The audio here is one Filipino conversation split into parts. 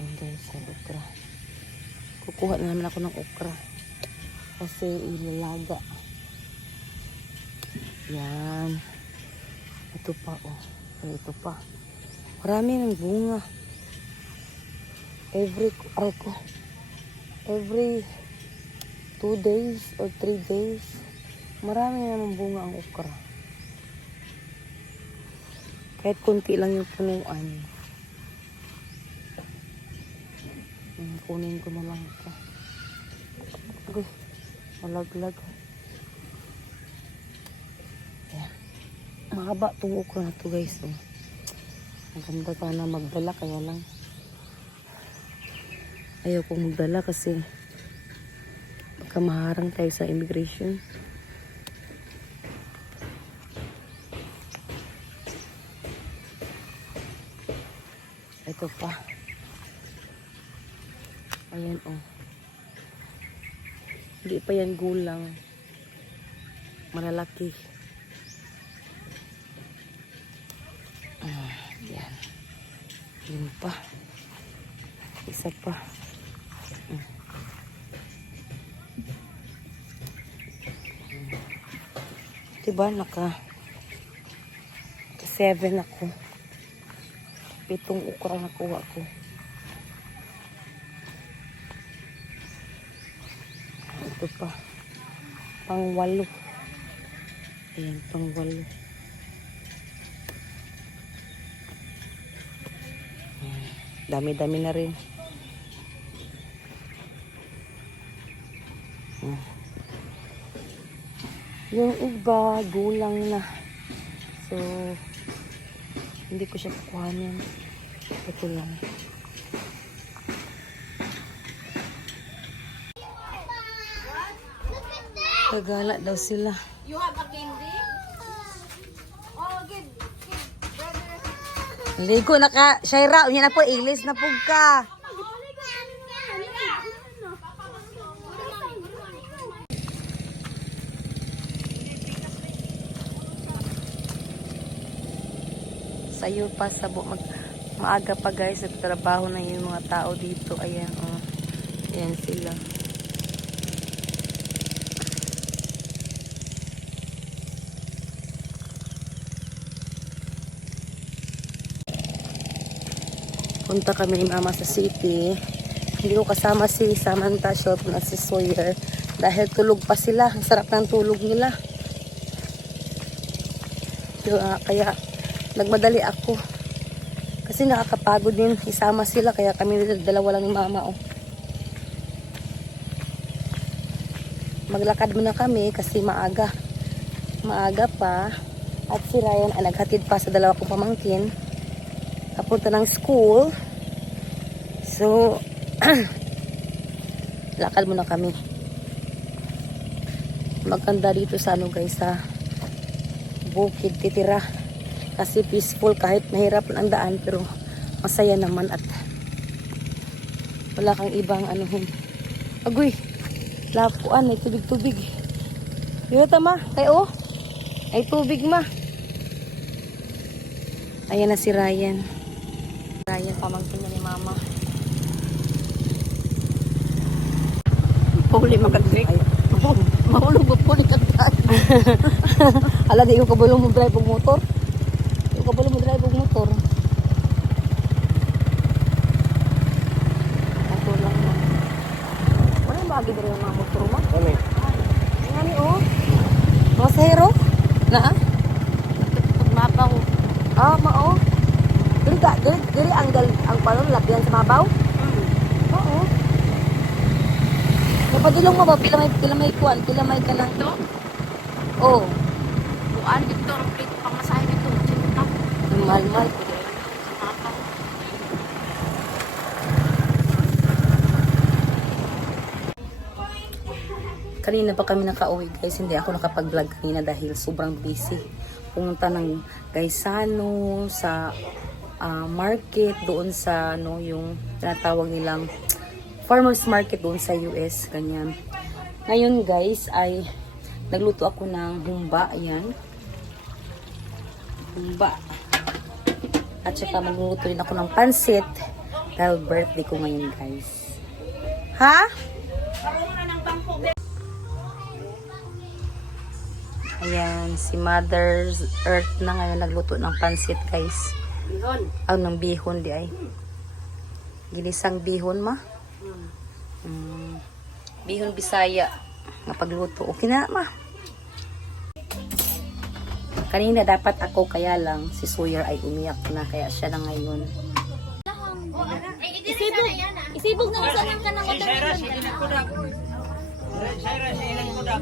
Ayan guys, ang okra. Kukuha na naman ako ng okra. Kasi ilalaga. Yan. Ito pa oh. Ito pa. Marami ng bunga. Every, aray ko. Every two days or three days. Marami na ng bunga ang okra. Kahit konti lang yung punuan. Hmm, kunin ko na lang ito. Uy, malaglag. Ayan. Mahaba itong okra na to guys. Oh. Maganda sana magdala kaya lang. Ayaw kong magdala kasi baka maharang tayo sa immigration. Ito pa. Ayan oh. Hindi pa yan gulang. Malalaki. Ah, yan. Yun pa. Isa pa. Mm. Diba naka seven ako. Pitong ukra nakuha ko. Ito pa. Pang walo. Ayan, pang walo. Dami-dami na rin. Ayan. Yung iba, gulang na. So, hindi ko siya kukuhanin. Ito lang. Nagala daw sila. You have a candy? Oh, give, brother. Ligo na ka. Shaira, unya na po. English na po ka. Sayo pa sa mag maaga pa guys nagtrabaho na yung mga tao dito ayan oh ayan sila punta kami ni mama sa city. Hindi ko kasama si Samantha shop na si Sawyer. Dahil tulog pa sila. Ang sarap ng tulog nila. Kaya, kaya nagmadali ako. Kasi nakakapagod din. Isama sila kaya kami dalawa lang ni mama oh. maglakad muna kami kasi maaga. Maaga pa. At si Ryan ay naghatid pa sa dalawa kong pamangkin papunta ng school. So lakad muna kami. Maganda dito sa ano guys sa bukid titira. Kasi peaceful kahit mahirap ang daan pero masaya naman at wala kang ibang ano agoy lapuan may tubig tubig yun ma kay oh ay tubig ma. Ayan na si Ryan Ryan pamangkin na ni mama Puli mag-drink. Mahulog mo po ni kagdaan. Ala, di ko kabulong mo drive og motor. Di ko kabulong mo drive og motor. Ako lang mo. Wala yung bagay dito yung mga motor mo. Ano? Nga ni, oh. Mga sahero? Na? Pagmabaw. Ah, mao. Dili ka, dili, dili ang, gal, ang palong lapian sa mabaw? Oo. Napadulong mo ba? Pila may, pila may kuwan? Pila may ka lang? Ito? Oo. Buwan, Victor, plate pamasahe nito. Sinta. Ang mahal-mahal. Mabaw. Kanina pa kami nakauwi guys, hindi ako nakapag-vlog kanina dahil sobrang busy. Pumunta ng Gaisano sa ah, market doon sa ano yung tinatawag nilang farmers market doon sa US, ganyan. Ngayon guys ay nagluto ako ng humba, ayan. Humba. At saka magluluto rin ako ng pansit Dahil birthday ko ngayon, guys. Ha? Ayan, si Mother's Earth na ngayon nagluto ng pansit, guys. Bihon. Aw, ng bihon di ay. Ginisang bihon, ma? Mm. Bihon Bisaya. Napagluto. Okay na, ma. Kanina dapat ako kaya lang si Sawyer ay umiyak na kaya siya na ngayon. Isibog. Isibog na usan ng kanang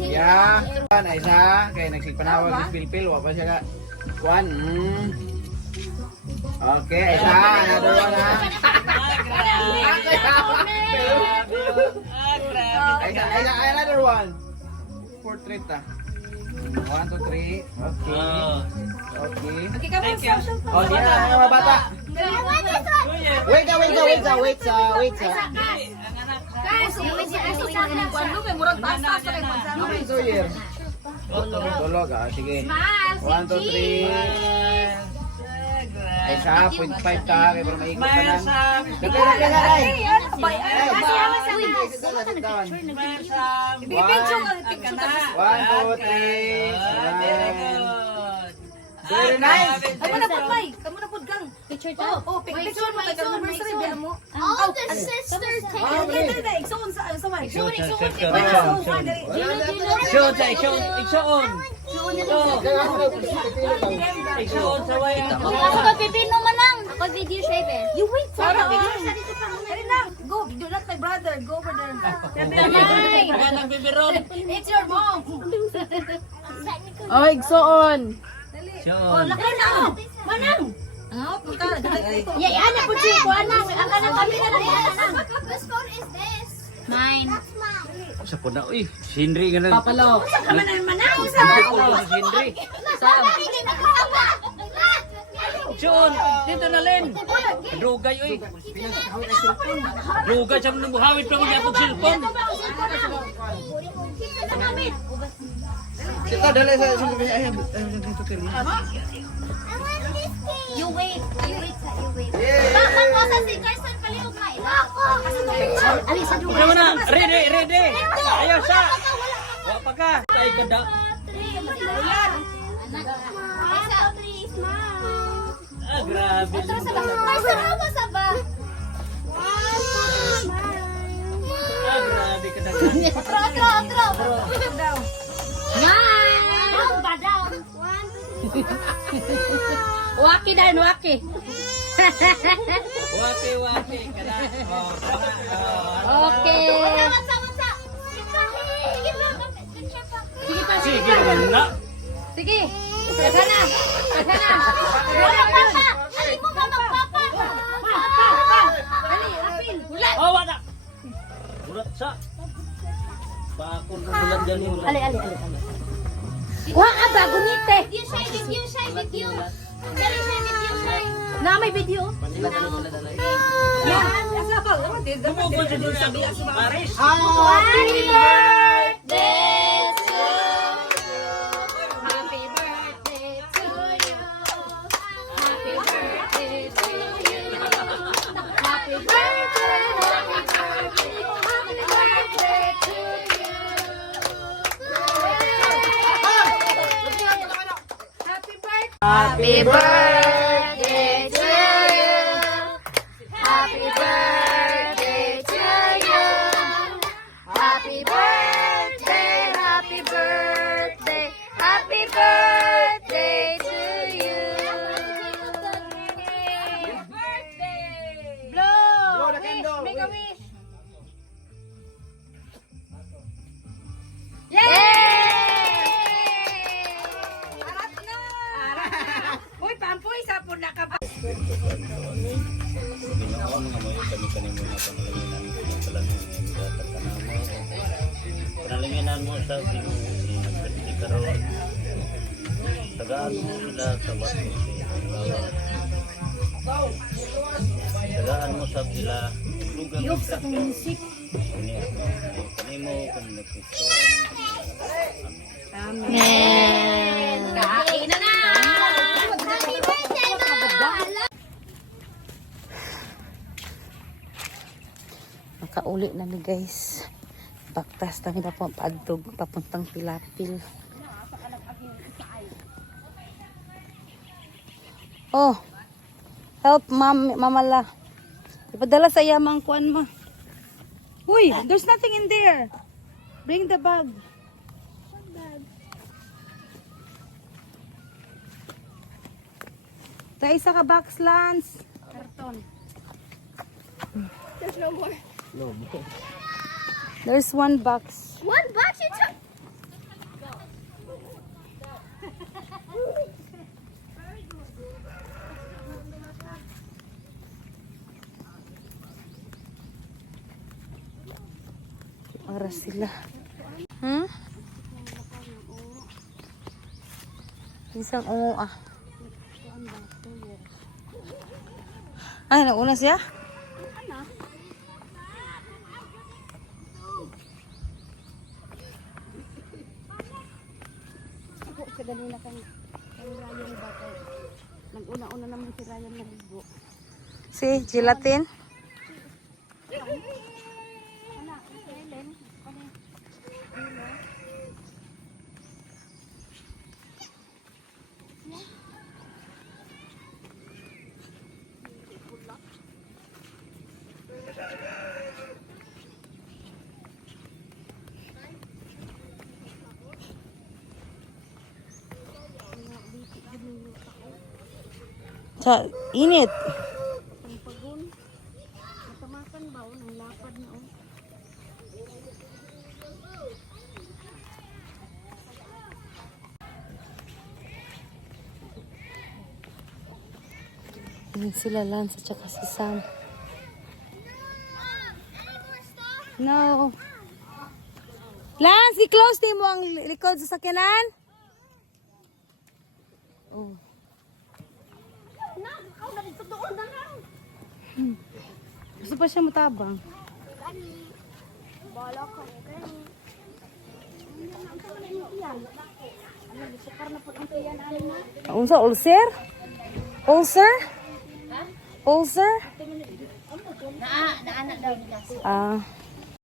Ya, na isa kay nagsigpanawag ni Pilpil, wa pa siya ka. One. Mm. Okay, isa, another one ha. Isa, isa, another one. Portrait ah. One, two, three. Okay. Okay. Oh, di na, mga bata. Wait, ah, wait, ah, wait, ah, wait, ah, wait, ah. Okay, so here. Tulog ah, sige. One, two, three. Ay, sa point five ka, kaya para maikot ka lang. Dagay, dagay, dagay. One, two, three. Very nice. Picture ta? Oh, picture mo kay anniversary ba mo? All the sisters Ah, take okay. Iksoon sa iksoon. Iksoon. Iksoon sa waya. Ako ka pipino manang. Ako video shaper. You wait for Go, do not my brother. Go over there. Mga nang bibiron. It's your mom. Oh, igsoon. Iksoon. Lakay na. Manang. Ah, punta. Yay, ana po si ko ana. Ang kanang kami na lang. Whose phone is this? Mine. Sa puna. Uy, si Henry nga na. Papalo. Manang. Ito, si Henry. Hindi na kahawa. Iksoon. Dito na len. Drugay, uy. Drugay sa mga buhawit pa ko niya pag cellphone. Sita, dali sa sa mga ay, ay, dito kiri. You wait. You wait sa you wait. Bakit mo sa si Carson Ano mo na? Ready, ready. Ayaw siya. Wa pa ka. Ay kada. Ah, grabe. Carson, hawa sa ba? Ah, grabe ka na. Otro, otro, otro. Nine. Down ba down? Waki dan waki. Wati, wati. Kada. Oh, tama. Oh. Okay. Sige pa, pa. Pa. Na. Sige. Asa na. Asa na. Wala pa pa. Alin mo ba magpapa? Ali, Rapin. Ulat. Oh, wala. Ulat sa. Pakon ka ulat dyan yung Ali, ali, ali. ali. Wa ka ba gunite? Video shy, video shy, video. Dali shy, video shy. Na may video. Happy birthday na ka? Ginoon nga mo kami kanimo nga panalanginan mo panalanginan mo dapat kanamo panalanginan mo sa Ginoo ni nagpiti karon tagaan mo sila sa bato tagaan mo sa sila lugang sa musik kanimo kung nagpito Kain na na! Happy birthday, Ma! Nakauli na mi guys. Baktas na po paadtog papuntang Pilapil. Oh. Help ma'am, mamala. Ipadala sa yamang kuan ma. Uy, there's nothing in there. Bring the bag. Ta isa ka box, Lance. There's no more. There's one box. One box you took? Oras sila. Hmm? Isang oo ah. Ay, nauna siya? Ako, sa ganina kang kang Ryan ba Nag-una-una naman si Ryan naligo. Si gelatin? Sa init. Ang pagun. Matamakan ba nang lapad na o. Ayan sila Lance at saka si Sam. No. Lance, i-close din mo ang likod sa sakyanan. Oh. Na, ikaw na dito doon na lang. Gusto pa siya matabang. Bala ka. Gani. Unsa ulcer? Ulcer? Ulcer? Naa, naanak daw nila. Ah.